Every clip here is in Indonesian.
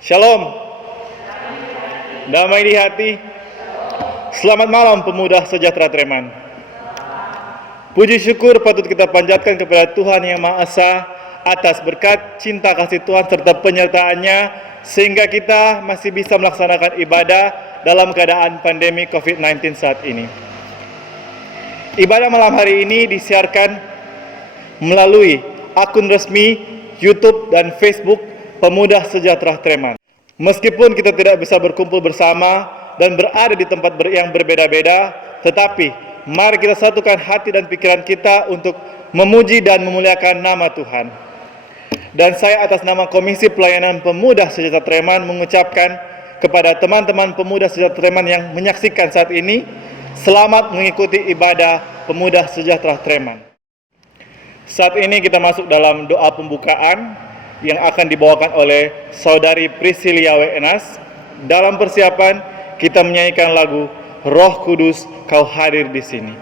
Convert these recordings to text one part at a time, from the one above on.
Shalom, damai di hati. Selamat malam pemuda sejahtera Treman. Puji syukur patut kita panjatkan kepada Tuhan Yang Maha Esa atas berkat cinta kasih Tuhan serta penyertaannya sehingga kita masih bisa melaksanakan ibadah dalam keadaan pandemi COVID-19 saat ini. Ibadah malam hari ini disiarkan melalui akun resmi YouTube dan Facebook Pemuda Sejahtera Treman. Meskipun kita tidak bisa berkumpul bersama dan berada di tempat yang berbeda-beda, tetapi mari kita satukan hati dan pikiran kita untuk memuji dan memuliakan nama Tuhan. Dan saya atas nama Komisi Pelayanan Pemuda Sejahtera Treman mengucapkan kepada teman-teman Pemuda Sejahtera Treman yang menyaksikan saat ini, selamat mengikuti ibadah Pemuda Sejahtera Treman. Saat ini kita masuk dalam doa pembukaan yang akan dibawakan oleh Saudari Priscilia Wenas. Dalam persiapan kita menyanyikan lagu Roh Kudus Kau Hadir di Sini.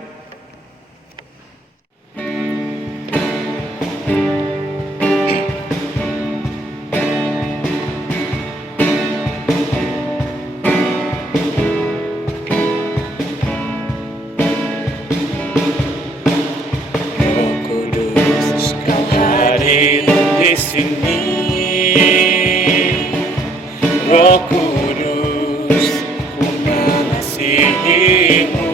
Roh Kudus Kau hadir di sini. Roh Kudus, ku mengasihimu.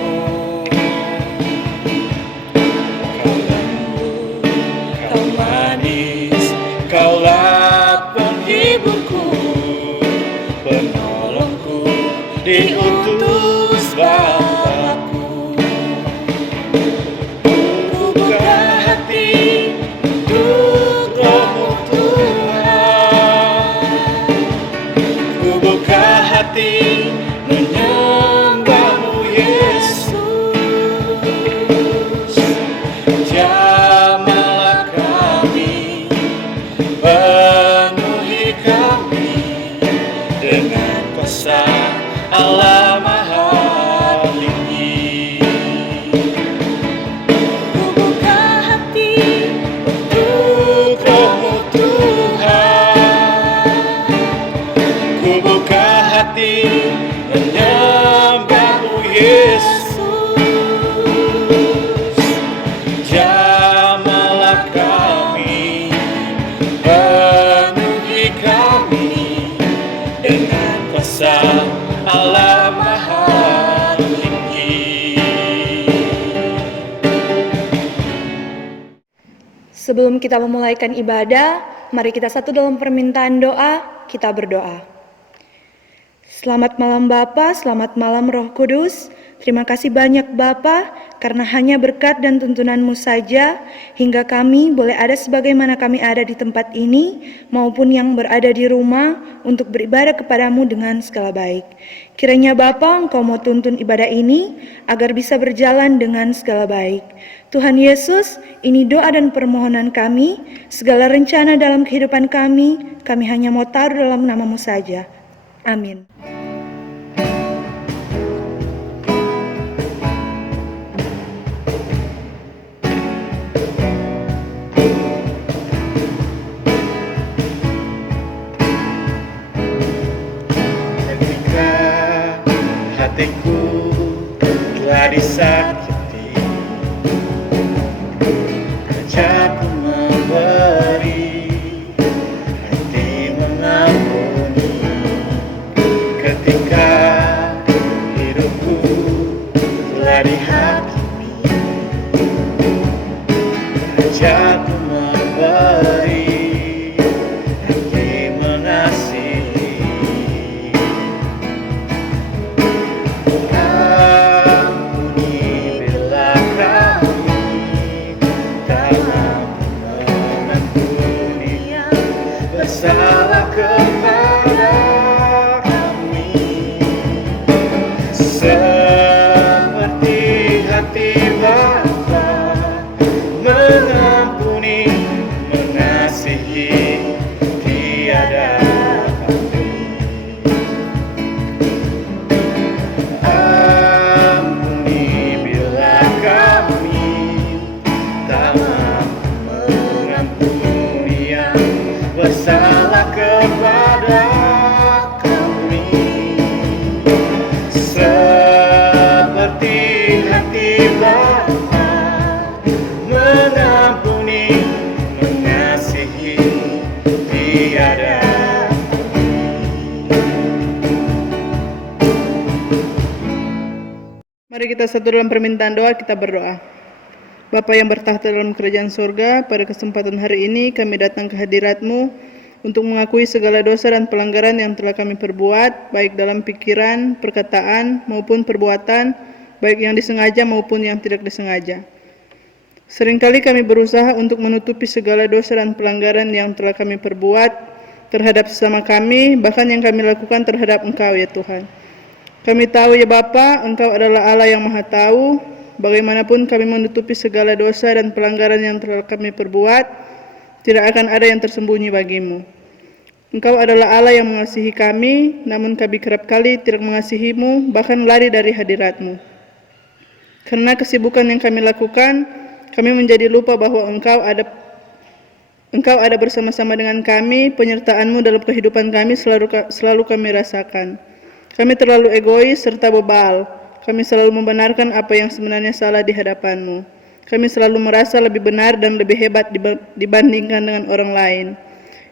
Kau lembut, kau manis, kaulah penghiburku, penolongku, diutus Bapa-Ku. Ku buka hati untuk Roh-Mu Tuhan. Ku buka hati menyembah-Mu Yesus. Jamahlah kami, penuhi kami dengan kuasa Allah Maha Tinggi. Ku buka hati untuk Roh-Mu Tuhan. Ku buka hati menyembah-Mu Yesus. Jamahlah kami, penuhi kami dengan kuasa Allah Maha Tinggi. Sebelum kita memulaikan ibadah, mari kita satu dalam permintaan doa, kita berdoa. Selamat malam Bapa, selamat malam Roh Kudus. Terima kasih banyak Bapa, karena hanya berkat dan tuntunan-Mu saja, hingga kami boleh ada sebagaimana kami ada di tempat ini, maupun yang berada di rumah, untuk beribadah kepadamu dengan segala baik. Kiranya Bapa, Engkau mau tuntun ibadah ini, agar bisa berjalan dengan segala baik. Tuhan Yesus, ini doa dan permohonan kami, segala rencana dalam kehidupan kami hanya mau taruh dalam nama-Mu saja. Amin. Ketika hatiku telah disakiti, ajakku memberi, hati mengampuni. Ketika hidupku telah dihakimi, ajakku memberi, hati mengasihi. Ampuni bila kami tak mampu mengampuni yang bersalah kepada kami, seperti hati Bapa mengampuni, mengasihi tiada pamrih. Ampuni bila kami tak mampu mengampuni yang bersalah kepada kita satu dalam permintaan doa, kita berdoa. Bapa yang bertahta dalam kerajaan surga, pada kesempatan hari ini kami datang ke hadirat-Mu untuk mengakui segala dosa dan pelanggaran yang telah kami perbuat, baik dalam pikiran, perkataan, maupun perbuatan, baik yang disengaja maupun yang tidak disengaja. Seringkali kami berusaha untuk menutupi segala dosa dan pelanggaran yang telah kami perbuat terhadap sesama kami, bahkan yang kami lakukan terhadap Engkau ya Tuhan. Kami tahu ya Bapa, Engkau adalah Allah yang Maha Tahu. Bagaimanapun kami menutupi segala dosa dan pelanggaran yang telah kami perbuat, tidak akan ada yang tersembunyi bagimu. Engkau adalah Allah yang mengasihi kami, namun kami kerap kali tidak mengasihi-Mu, bahkan lari dari hadirat-Mu. Karena kesibukan yang kami lakukan, kami menjadi lupa bahwa Engkau ada bersama-sama dengan kami, penyertaan-Mu dalam kehidupan kami selalu kami rasakan. Kami terlalu egois serta bebal. Kami selalu membenarkan apa yang sebenarnya salah di hadapan-Mu. Kami selalu merasa lebih benar dan lebih hebat dibandingkan dengan orang lain.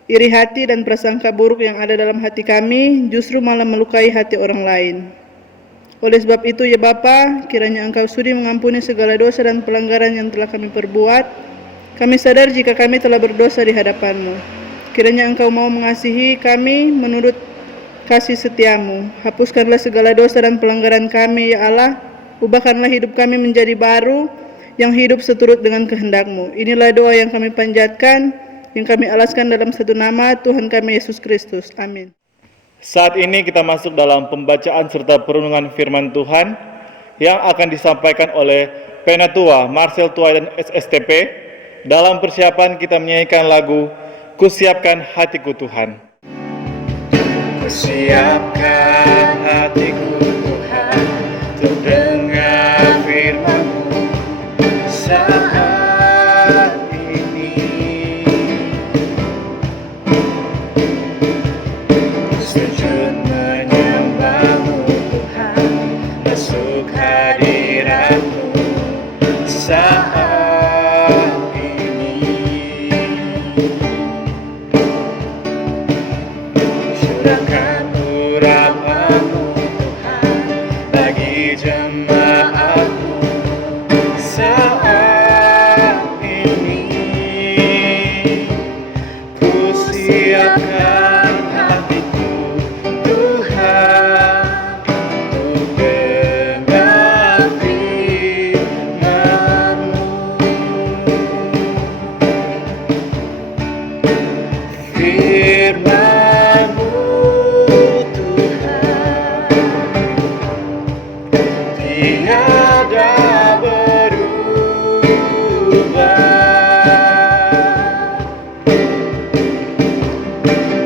Iri hati dan prasangka buruk yang ada dalam hati kami justru malah melukai hati orang lain. Oleh sebab itu ya Bapa, kiranya Engkau sudi mengampuni segala dosa dan pelanggaran yang telah kami perbuat. Kami sadar jika kami telah berdosa di hadapan-Mu. Kiranya Engkau mau mengasihi kami menurut kasih setia-Mu. Hapuskanlah segala dosa dan pelanggaran kami ya Allah. Ubahkanlah hidup kami menjadi baru yang hidup seturut dengan kehendak-Mu. Inilah doa yang kami panjatkan, yang kami alaskan dalam satu nama Tuhan kami Yesus Kristus. Amin. Saat ini kita masuk dalam pembacaan serta perenungan firman Tuhan yang akan disampaikan oleh Penatua, Marcel Tuai dan SSTP. Dalam persiapan kita menyanyikan lagu Kusiapkan Hatiku Tuhan. Kusiapkan hatiku Tuhan untuk dengar firman-Mu saat ini. Sujud menyembah-Mu Tuhan, masuk hadirat-Mu saat ini. Curahkan rahmat-Mu Tuhan bagi jemaat-Mu saat ini. Kusiapkan hatiku Tuhan untuk dengar firman-Mu. Firman-Mu tiada berubah,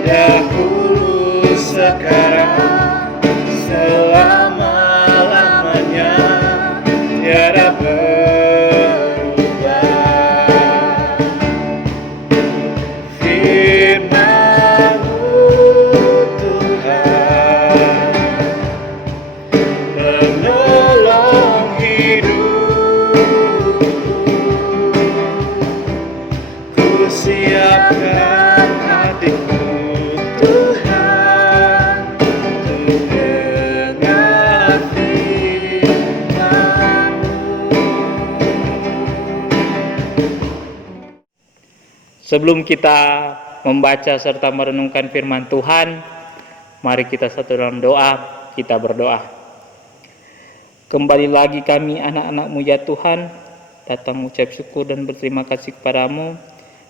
dahulu sekarang selama-lamanya tiada berubah. Firman-Mu Tuhan penolong hidupku. Kusiapkan hatiku Tuhan untuk dengar firman-Mu. Sebelum kita membaca serta merenungkan firman Tuhan, mari kita satu dalam doa, kita berdoa. Kembali lagi kami anak-anak-Mu ya Tuhan, datang mengucap syukur dan berterima kasih kepada-Mu,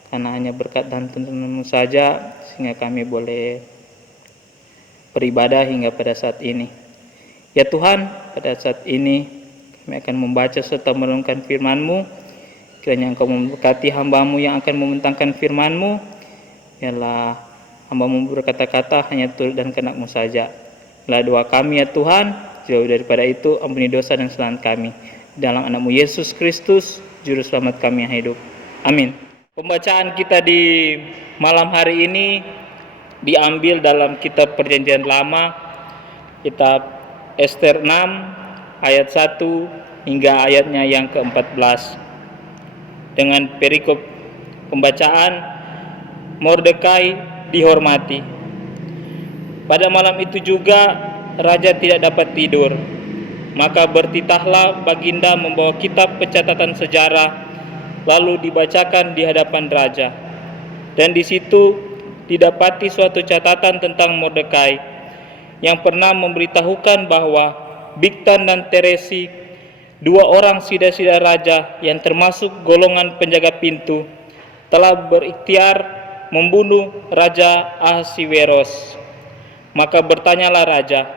karena hanya berkat dan tuntunan-Mu saja, sehingga kami boleh beribadah hingga pada saat ini. Ya Tuhan, pada saat ini kami akan membaca serta merenungkan firman-Mu. Kiranya Engkau memberkati hamba-Mu yang akan membentangkan firman-Mu. Biarlah hamba-Mu berkata-kata hanya turut dan kehendak-Mu saja. Inilah doa kami ya Tuhan, jauh daripada itu ampuni dosa dan kesalahan kami. Dalam anak-Mu Yesus Kristus, Juru Selamat kami yang hidup. Amin. Pembacaan kita di malam hari ini diambil dalam kitab Perjanjian Lama, kitab Ester 6 ayat 1 hingga ayatnya yang ke-14. Dengan perikop pembacaan, Mordekai dihormati. Pada malam itu juga raja tidak dapat tidur. Maka bertitahlah Baginda membawa kitab pencatatan sejarah, lalu dibacakan di hadapan raja. Dan di situ didapati suatu catatan tentang Mordekai yang pernah memberitahukan bahwa Bigtan dan Teresi, dua orang sida-sida raja yang termasuk golongan penjaga pintu, telah berikhtiar membunuh Raja Ahasiweros. Maka bertanyalah raja,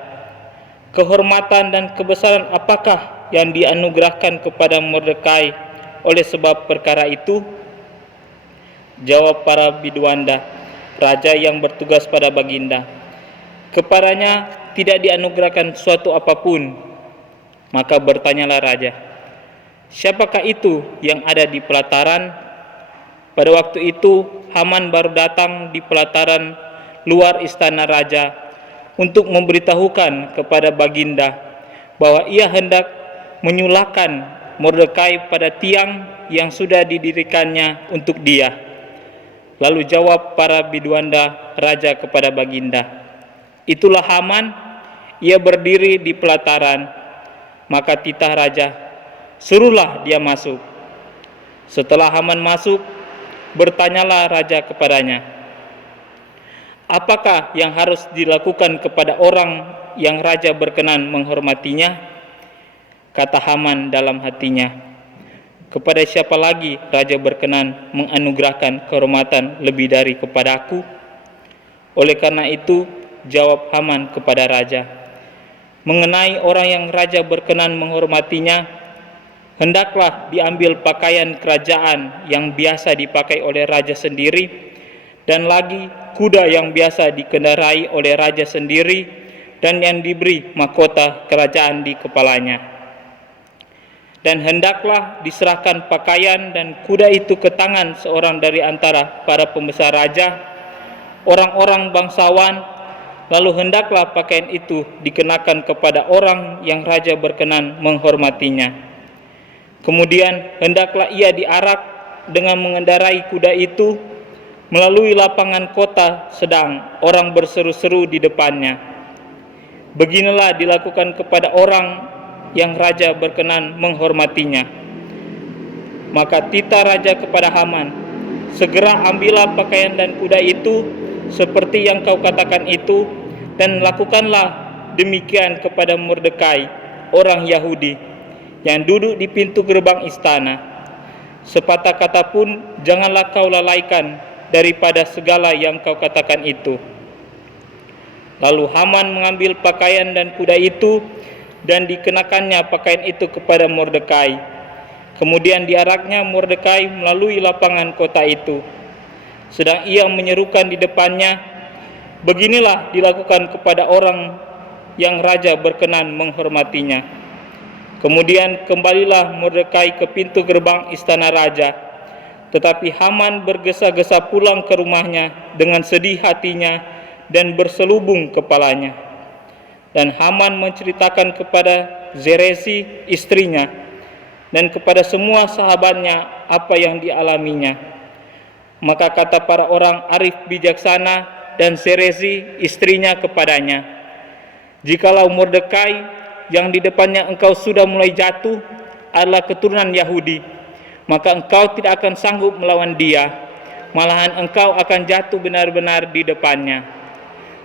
kehormatan dan kebesaran apakah yang dianugerahkan kepada Mordekai oleh sebab perkara itu? Jawab para biduanda, raja yang bertugas pada Baginda, kepadanya tidak dianugerahkan suatu apapun. Maka bertanyalah raja, siapakah itu yang ada di pelataran? Pada waktu itu Haman baru datang di pelataran luar istana raja untuk memberitahukan kepada Baginda bahwa ia hendak menyulahkan Mordekai pada tiang yang sudah didirikannya untuk dia. Lalu jawab para biduanda raja kepada Baginda, itulah Haman, ia berdiri di pelataran. Maka titah raja, suruhlah dia masuk. Setelah Haman masuk, bertanyalah raja kepadanya, apakah yang harus dilakukan kepada orang yang raja berkenan menghormatinya? Kata Haman dalam hatinya, kepada siapa lagi raja berkenan menganugerahkan kehormatan lebih dari kepadaku? Oleh karena itu, jawab Haman kepada raja, mengenai orang yang raja berkenan menghormatinya, hendaklah diambil pakaian kerajaan yang biasa dipakai oleh raja sendiri, dan lagi kuda yang biasa dikendarai oleh raja sendiri, dan yang diberi mahkota kerajaan di kepalanya. Dan hendaklah diserahkan pakaian dan kuda itu ke tangan seorang dari antara para pembesar raja, orang-orang bangsawan, lalu hendaklah pakaian itu dikenakan kepada orang yang raja berkenan menghormatinya. Kemudian hendaklah ia diarak dengan mengendarai kuda itu melalui lapangan kota sedang orang berseru-seru di depannya. Beginilah dilakukan kepada orang yang raja berkenan menghormatinya. Maka titah raja kepada Haman, segera ambillah pakaian dan kuda itu seperti yang kau katakan itu, dan lakukanlah demikian kepada Mordekai, orang Yahudi yang duduk di pintu gerbang istana. Sepatah kata pun janganlah kau lalaikan daripada segala yang kau katakan itu. Lalu Haman mengambil pakaian dan kuda itu dan dikenakannya pakaian itu kepada Mordekai. Kemudian diaraknya Mordekai melalui lapangan kota itu. Sedang ia menyerukan di depannya, beginilah dilakukan kepada orang yang raja berkenan menghormatinya. Kemudian kembalilah Mordekai ke pintu gerbang istana raja. Tetapi Haman bergesa-gesa pulang ke rumahnya dengan sedih hatinya dan berselubung kepalanya. Dan Haman menceritakan kepada Zeresi istrinya dan kepada semua sahabatnya apa yang dialaminya. Maka kata para orang arif bijaksana dan Zeresi istrinya kepadanya, jikalau Mordekai yang di depannya engkau sudah mulai jatuh adalah keturunan Yahudi, maka engkau tidak akan sanggup melawan dia, malahan engkau akan jatuh benar-benar di depannya.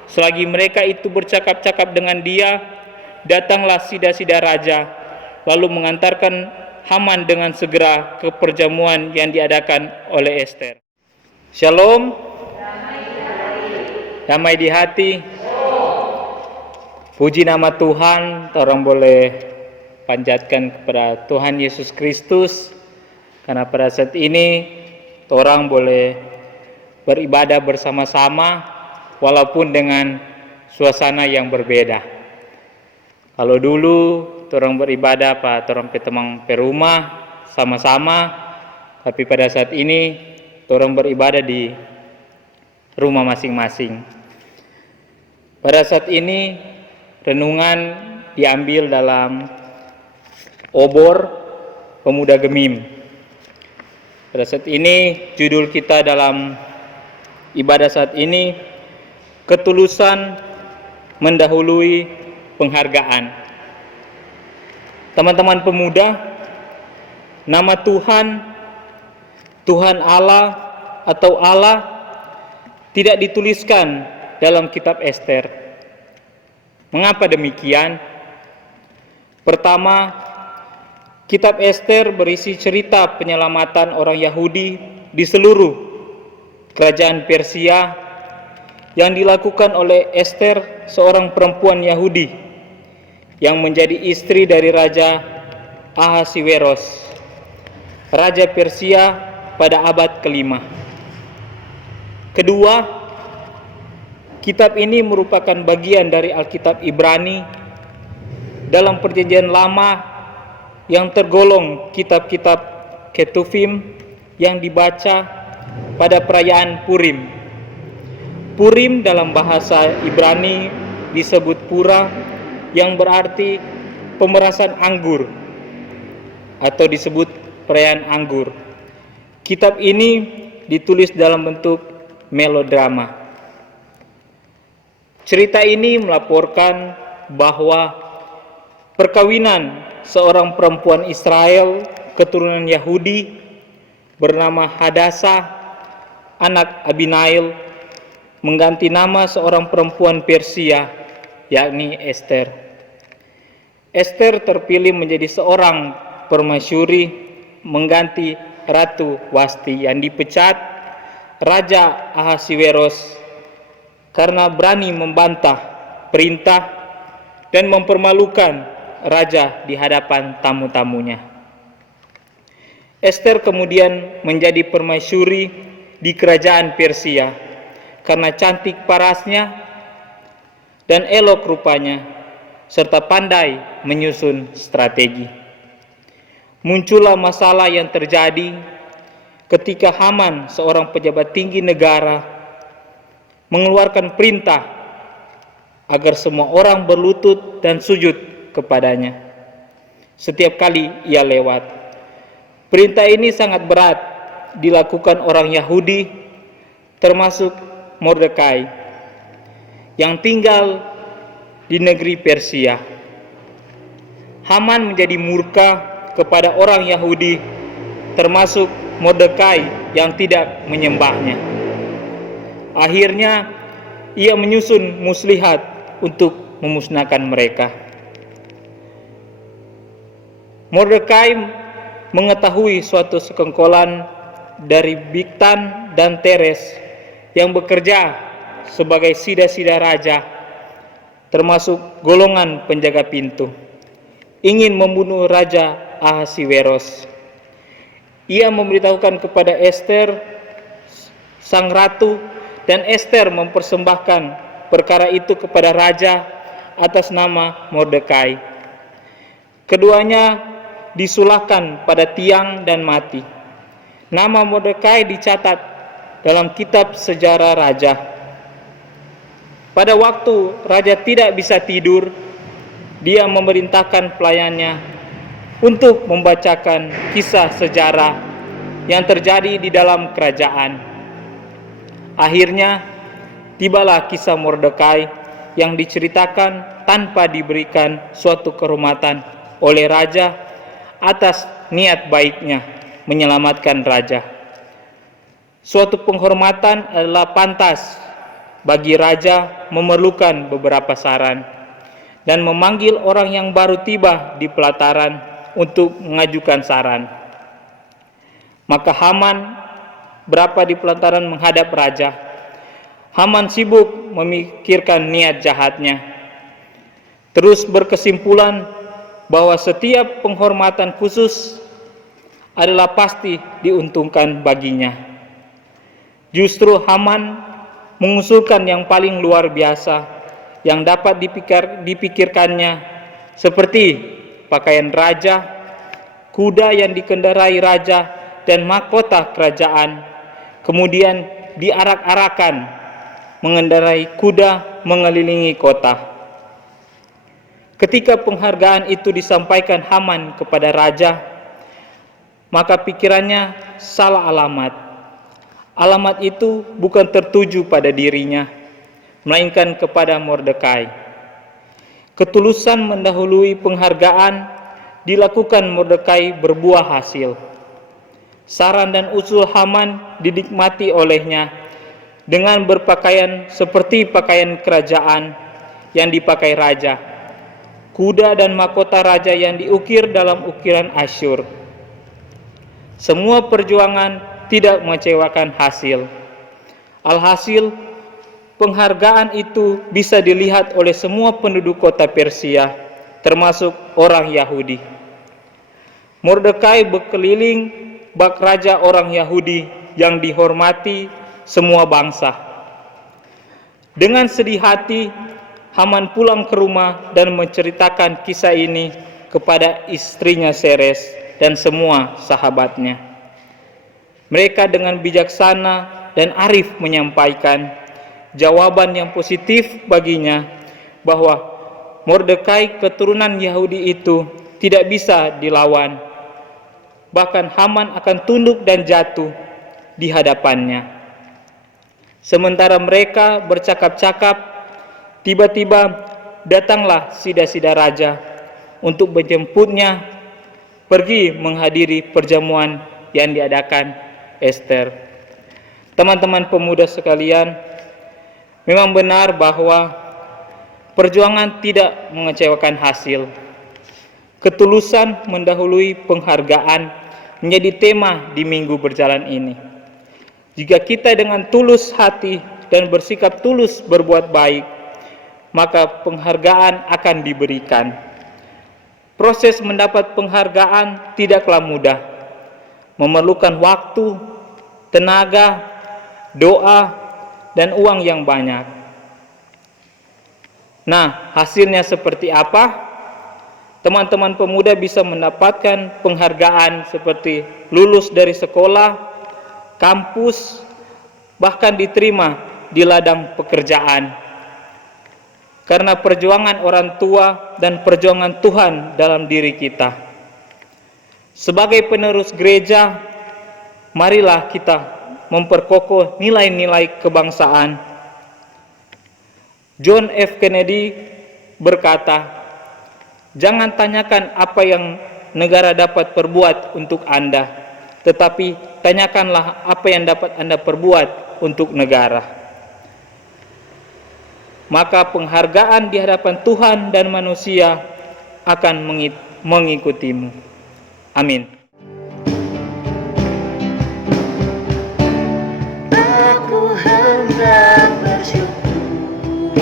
Selagi mereka itu bercakap-cakap dengan dia, datanglah sida-sida raja, lalu mengantarkan Haman dengan segera ke perjamuan yang diadakan oleh Ester. Shalom. Damai di hati. Puji nama Tuhan, orang boleh panjatkan kepada Tuhan Yesus Kristus, karena pada saat ini orang boleh beribadah bersama-sama walaupun dengan suasana yang berbeda. Kalau dulu orang beribadah orang petemang perumah sama-sama, tapi pada saat ini orang beribadah di rumah masing-masing. Pada saat ini renungan diambil dalam obor pemuda Gemim. Pada saat ini judul kita dalam ibadah saat ini, ketulusan mendahului penghargaan. Teman-teman pemuda, nama Tuhan, Tuhan Allah atau Allah tidak dituliskan dalam kitab Ester. Mengapa demikian? Pertama, kitab Ester berisi cerita penyelamatan orang Yahudi di seluruh kerajaan Persia yang dilakukan oleh Ester, seorang perempuan Yahudi yang menjadi istri dari Raja Ahasiweros, Raja Persia pada abad ke-5. Kedua, kitab ini merupakan bagian dari Alkitab Ibrani dalam Perjanjian Lama yang tergolong kitab-kitab Ketuvim yang dibaca pada perayaan Purim. Purim dalam bahasa Ibrani disebut pura, yang berarti pemerasan anggur atau disebut perayaan anggur. Kitab ini ditulis dalam bentuk melodrama. Cerita ini melaporkan bahwa perkawinan seorang perempuan Israel keturunan Yahudi bernama Hadasa, anak Abinail, mengganti nama seorang perempuan Persia, yakni Ester. Ester terpilih menjadi seorang permaisuri mengganti Ratu Wasti yang dipecat Raja Ahasiweros karena berani membantah perintah dan mempermalukan raja di hadapan tamu-tamunya. Ester kemudian menjadi permaisuri di kerajaan Persia karena cantik parasnya dan elok rupanya, serta pandai menyusun strategi. Muncullah masalah yang terjadi ketika Haman, seorang pejabat tinggi negara, mengeluarkan perintah agar semua orang berlutut dan sujud kepadanya setiap kali ia lewat. Perintah ini sangat berat dilakukan orang Yahudi, termasuk Mordekai yang tinggal di negeri Persia. Haman menjadi murka kepada orang Yahudi, termasuk Mordekai yang tidak menyembahnya. Akhirnya ia menyusun muslihat untuk memusnahkan mereka. Mordekai mengetahui suatu sekongkolan dari Bigtan dan Teres yang bekerja sebagai sida-sida raja, termasuk golongan penjaga pintu, ingin membunuh Raja Ahasiweros. Ia memberitahukan kepada Ester, sang ratu, dan Ester mempersembahkan perkara itu kepada raja atas nama Mordekai. Keduanya disulahkan pada tiang dan mati. Nama Mordekai dicatat dalam kitab sejarah raja. Pada waktu raja tidak bisa tidur, dia memerintahkan pelayannya untuk membacakan kisah sejarah yang terjadi di dalam kerajaan. Akhirnya tibalah kisah Mordekai yang diceritakan tanpa diberikan suatu kehormatan oleh raja atas niat baiknya menyelamatkan raja. Suatu penghormatan adalah pantas bagi raja memerlukan beberapa saran dan memanggil orang yang baru tiba di pelataran untuk mengajukan saran. Maka Haman berapa di pelataran menghadap raja. Haman sibuk memikirkan niat jahatnya, terus berkesimpulan bahwa setiap penghormatan khusus adalah pasti diuntungkan baginya. Justru Haman mengusulkan yang paling luar biasa yang dapat dipikirkannya, seperti pakaian raja, kuda yang dikendarai raja, dan mahkota kerajaan, kemudian diarak-arakan mengendarai kuda mengelilingi kota. Ketika penghargaan itu disampaikan Haman kepada raja, maka pikirannya salah alamat. Alamat itu bukan tertuju pada dirinya, melainkan kepada Mordekai. Ketulusan mendahului penghargaan dilakukan Mordekai berbuah hasil. Saran dan usul Haman dinikmati olehnya dengan berpakaian seperti pakaian kerajaan yang dipakai raja, kuda dan mahkota raja yang diukir dalam ukiran Asyur. Semua perjuangan tidak mengecewakan hasil. Alhasil, penghargaan itu bisa dilihat oleh semua penduduk kota Persia, termasuk orang Yahudi. Mordekai berkeliling bak raja orang Yahudi yang dihormati semua bangsa. Dengan sedih hati, Haman pulang ke rumah dan menceritakan kisah ini kepada istrinya Seres dan semua sahabatnya. Mereka dengan bijaksana dan arif menyampaikan jawaban yang positif baginya bahwa Mordekai keturunan Yahudi itu tidak bisa dilawan. Bahkan Haman akan tunduk dan jatuh di hadapannya. Sementara mereka bercakap-cakap, tiba-tiba datanglah sida-sida raja untuk menjemputnya pergi menghadiri perjamuan yang diadakan Ester. Teman-teman pemuda sekalian, memang benar bahwa perjuangan tidak mengecewakan hasil. Ketulusan mendahului penghargaan menjadi tema di minggu berjalan ini. Jika kita dengan tulus hati dan bersikap tulus berbuat baik, maka penghargaan akan diberikan. Proses mendapat penghargaan tidaklah mudah, memerlukan waktu, tenaga, doa, dan uang yang banyak. Nah, hasilnya seperti apa? Teman-teman pemuda bisa mendapatkan penghargaan seperti lulus dari sekolah, kampus, bahkan diterima di ladang pekerjaan. Karena perjuangan orang tua dan perjuangan Tuhan dalam diri kita. Sebagai penerus gereja, marilah kita memperkokoh nilai-nilai kebangsaan. John F. Kennedy berkata, "Jangan tanyakan apa yang negara dapat perbuat untuk Anda, tetapi tanyakanlah apa yang dapat Anda perbuat untuk negara." Maka penghargaan di hadapan Tuhan dan manusia akan mengikutimu. Amin. Aku hendak bersyukur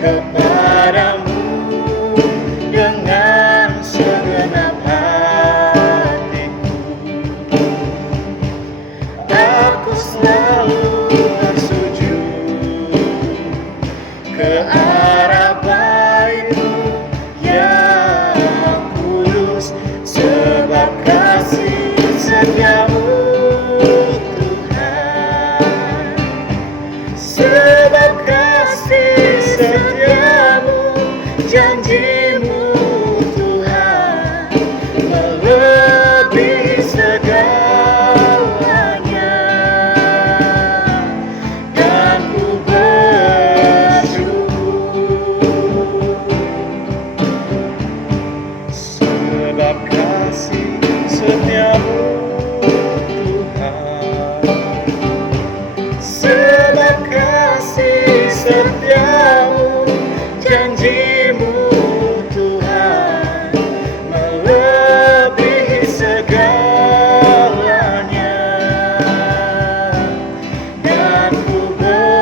kepadamu dengan segenap hatiku. Aku selalu bersujud ke arah bait-Mu yang kudus, sebab kasih setiamu Tuhan, sebab kasih setiamu, janji-Mu Tuhan melebihi segalanya. Dan ku bersyukur sebab kasih setiamu Tuhan, sebab kasih setiamu, janji-Mu Tuhan melebihi segalanya. Dan ku bersyukur.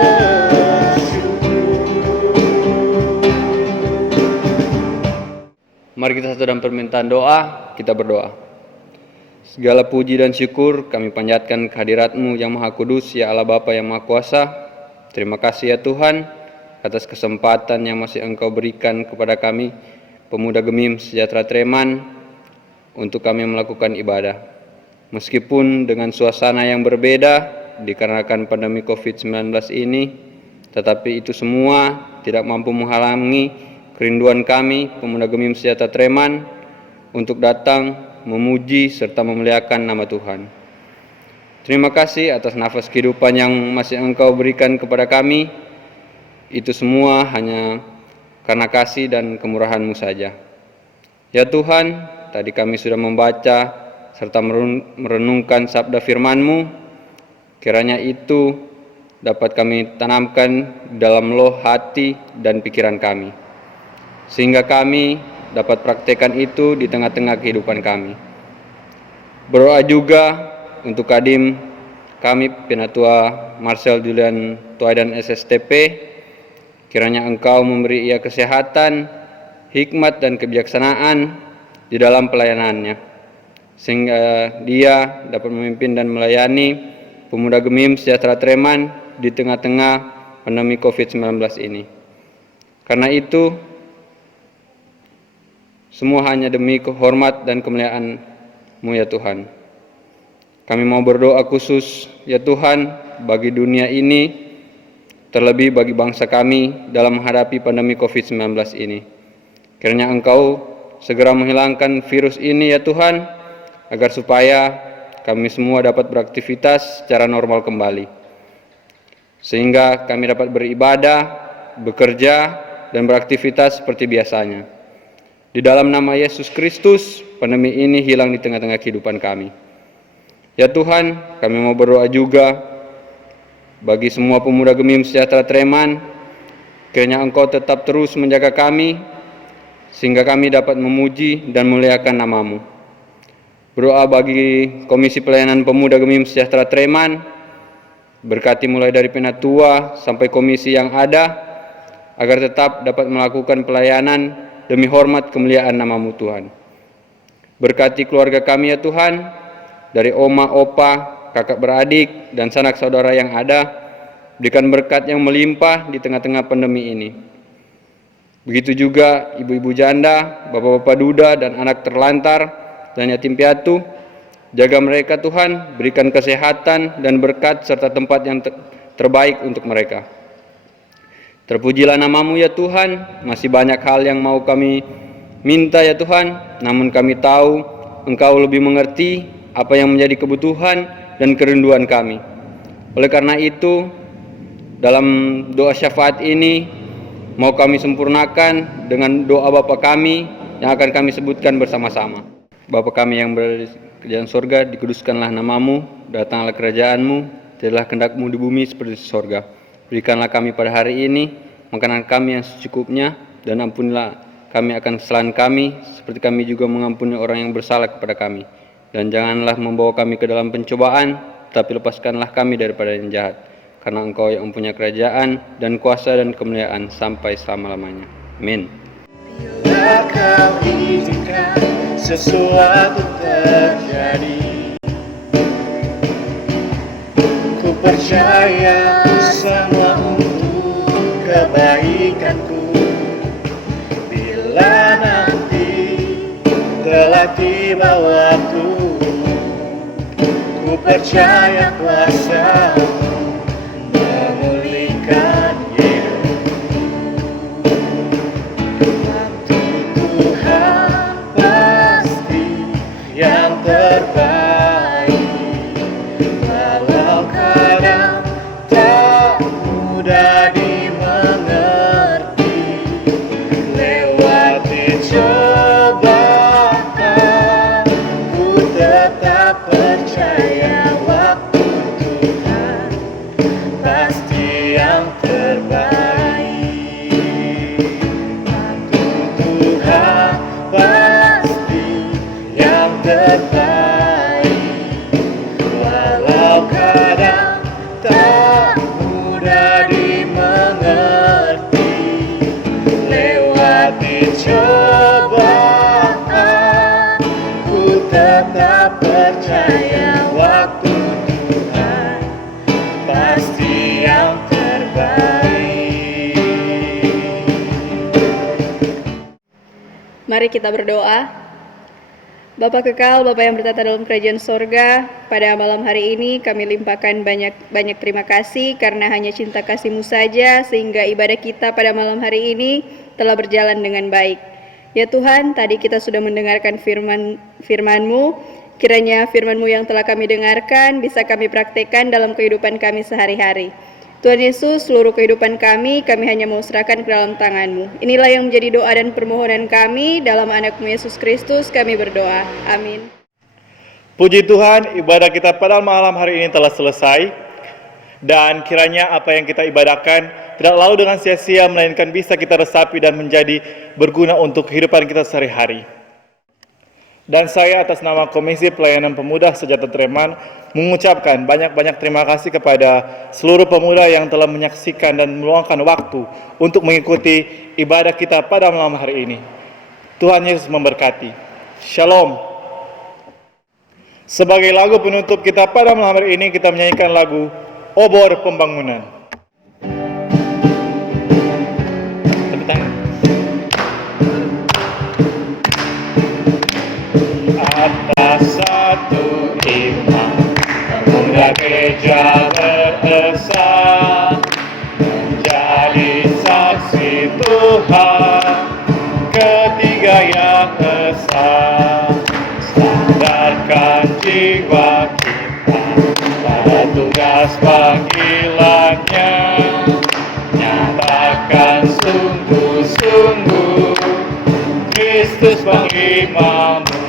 Mari kita satu dalam permintaan doa, kita berdoa. Segala puji dan syukur kami panjatkan kehadirat-Mu yang Maha Kudus, ya Allah Bapa yang Maha Kuasa. Terima kasih ya Tuhan atas kesempatan yang masih Engkau berikan kepada kami, pemuda Gemim Sejahtera Treman, untuk kami melakukan ibadah. Meskipun dengan suasana yang berbeda dikarenakan pandemi COVID-19 ini, tetapi itu semua tidak mampu menghalangi kerinduan kami, pemuda Gemim Sejahtera Treman, untuk datang memuji serta memuliakan nama Tuhan. Terima kasih atas nafas kehidupan yang masih Engkau berikan kepada kami. Itu semua hanya karena kasih dan kemurahan-Mu saja. Ya Tuhan, tadi kami sudah membaca serta merenungkan sabda firman-Mu. Kiranya itu dapat kami tanamkan dalam loh hati dan pikiran kami, sehingga kami dapat praktekkan itu di tengah-tengah kehidupan kami. Berdoa juga untuk Kadim kami, Penatua Marcel Julian Tuaidan SSTP, kiranya Engkau memberi ia kesehatan, hikmat dan kebijaksanaan di dalam pelayanannya, sehingga dia dapat memimpin dan melayani Pemuda Gemim Sejahtera Treman di tengah-tengah pandemi COVID-19 ini. Karena itu, semua hanya demi kehormat dan kemuliaan-Mu ya Tuhan. Kami mau berdoa khusus ya Tuhan bagi dunia ini, terlebih bagi bangsa kami dalam menghadapi pandemi COVID-19 ini. Kiranya Engkau segera menghilangkan virus ini ya Tuhan, agar supaya kami semua dapat beraktivitas secara normal kembali, sehingga kami dapat beribadah, bekerja, dan beraktivitas seperti biasanya. Di dalam nama Yesus Kristus, pandemi ini hilang di tengah-tengah kehidupan kami. Ya Tuhan, kami mau berdoa juga bagi semua pemuda Gemim Sejahtera Treman, kiranya Engkau tetap terus menjaga kami, sehingga kami dapat memuji dan memuliakan nama-Mu. Berdoa bagi Komisi Pelayanan Pemuda Gemim Sejahtera Treman, berkati mulai dari penatua sampai komisi yang ada, agar tetap dapat melakukan pelayanan demi hormat kemuliaan nama-Mu Tuhan. Berkati keluarga kami ya Tuhan, dari oma, opa, kakak beradik, dan sanak saudara yang ada, berikan berkat yang melimpah di tengah-tengah pandemi ini. Begitu juga ibu-ibu janda, bapak-bapak duda, dan anak terlantar, dan yatim piatu, jaga mereka Tuhan, berikan kesehatan dan berkat serta tempat yang terbaik untuk mereka. Terpujilah nama-Mu ya Tuhan, masih banyak hal yang mau kami minta ya Tuhan, namun kami tahu Engkau lebih mengerti apa yang menjadi kebutuhan dan kerinduan kami. Oleh karena itu, dalam doa syafaat ini, mau kami sempurnakan dengan doa Bapa kami yang akan kami sebutkan bersama-sama. Bapa kami yang berada di kerajaan sorga, dikuduskanlah nama-Mu, datanglah kerajaan-Mu, jadilah kehendak-Mu di bumi seperti di sorga. Berikanlah kami pada hari ini makanan kami yang secukupnya, dan ampunilah kami akan kesalahan kami, seperti kami juga mengampuni orang yang bersalah kepada kami. Dan janganlah membawa kami ke dalam pencobaan, tapi lepaskanlah kami daripada yang jahat. Karena Engkau yang mempunyai kerajaan dan kuasa dan kemuliaan sampai selama-lamanya. Amin. Bila Kau izinkan sesuatu terjadi, ku percaya semua untuk kebaikanku. Bila nanti telah tiba waktu, ku percaya kuasa-Mu memulihkan hidupku. Waktu Tuhan pasti yang terbaik, walau kadang tak mudah dimengerti. Lewati cobaan, ku tetap percaya waktu Tuhan pasti yang terbaik. Waktu Tuhan pasti yang terbaik, walau kadang tak mudah dimengerti. Lewati cobaan, ku tetap percaya waktu Tuhan pasti yang terbaik. Mari kita berdoa. Bapa kekal, Bapa yang bertata dalam kerajaan sorga, pada malam hari ini kami limpahkan banyak terima kasih karena hanya cinta kasih-Mu saja sehingga ibadah kita pada malam hari ini telah berjalan dengan baik. Ya Tuhan, tadi kita sudah mendengarkan firman-Mu, kiranya firman-Mu yang telah kami dengarkan bisa kami praktekkan dalam kehidupan kami sehari-hari. Tuhan Yesus, seluruh kehidupan kami hanya mau serahkan ke dalam tangan-Mu. Inilah yang menjadi doa dan permohonan kami, dalam anak-Mu Yesus Kristus kami berdoa. Amin. Puji Tuhan, ibadah kita pada malam hari ini telah selesai. Dan kiranya apa yang kita ibadahkan tidak lalu dengan sia-sia, melainkan bisa kita resapi dan menjadi berguna untuk kehidupan kita sehari-hari. Dan saya atas nama Komisi Pelayanan Pemuda Sejahtera Treman mengucapkan banyak-banyak terima kasih kepada seluruh pemuda yang telah menyaksikan dan meluangkan waktu untuk mengikuti ibadah kita pada malam hari ini. Tuhan Yesus memberkati. Shalom. Sebagai lagu penutup kita pada malam hari ini, kita menyanyikan lagu Obor Pembangunan. Tepuk tangan. Atas satu iman, pemuda gereja beresa, menjadi saksi Tuhan, ketiga yang esa, sadarkan jiwa kita pada tugas panggilannya, nyatakan sungguh-sungguh Kristus Panglimamu.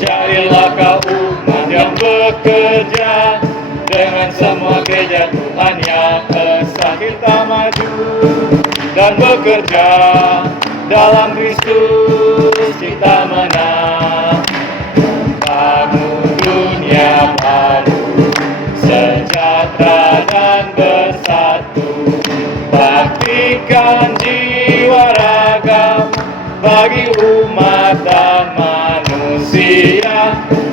Jadilah kau umat yang bekerja dengan semua gereja Tuhan yang esa. Kita maju dan bekerja dalam Kristus, kita menang, membangun dunia baru, sejahtera dan bersatu, baktikan jiwa ragam bagi umat dan manusia.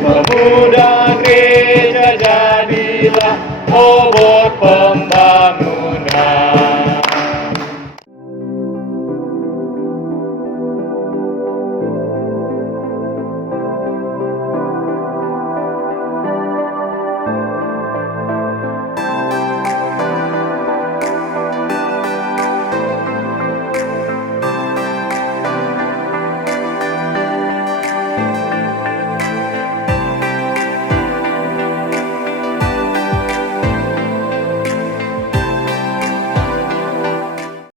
Pemuda